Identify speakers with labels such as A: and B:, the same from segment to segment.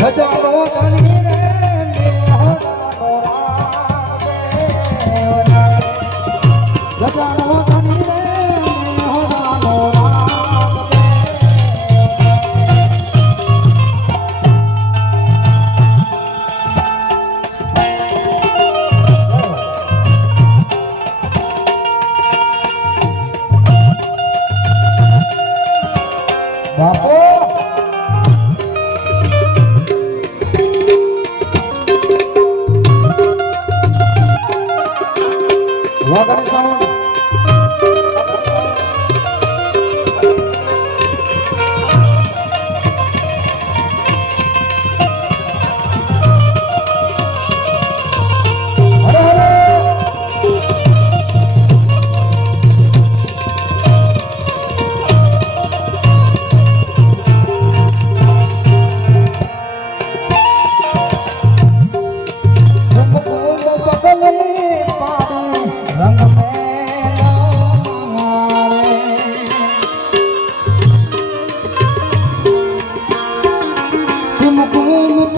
A: ભજવાનો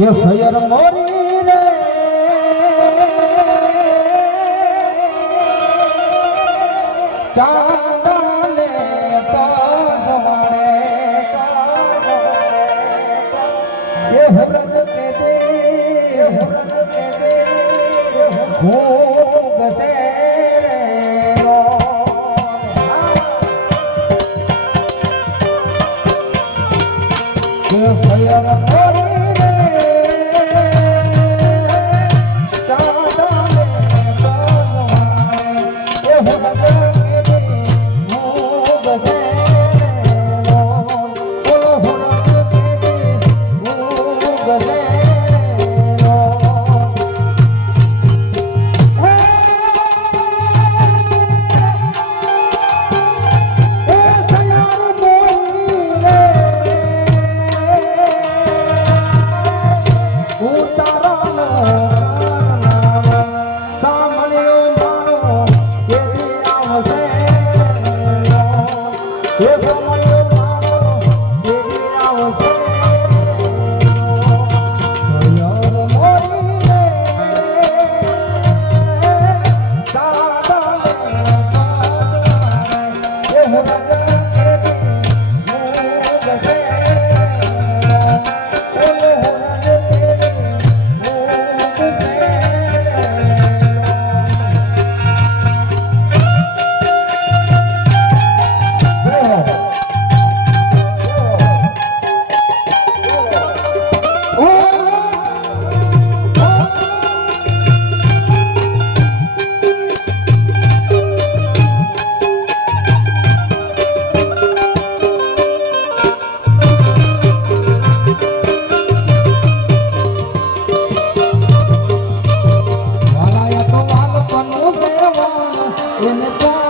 A: કે સૈયર મોરી રે. ચા देवा उनका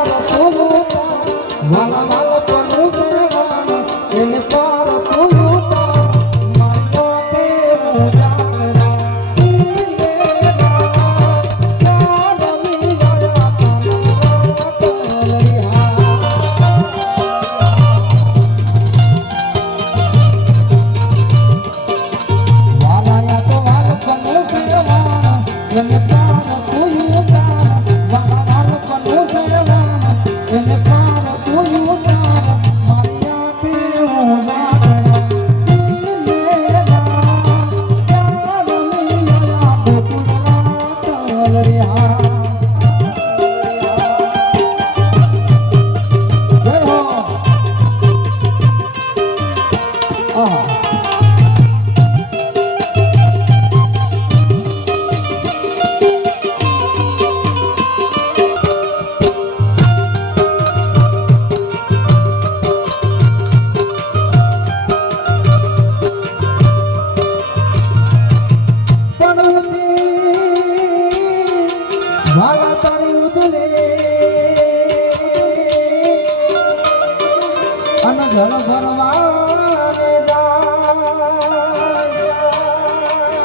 A: જળ ભરવા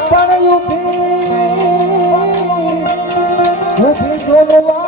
A: પણ ઊભી ઊભી જોવા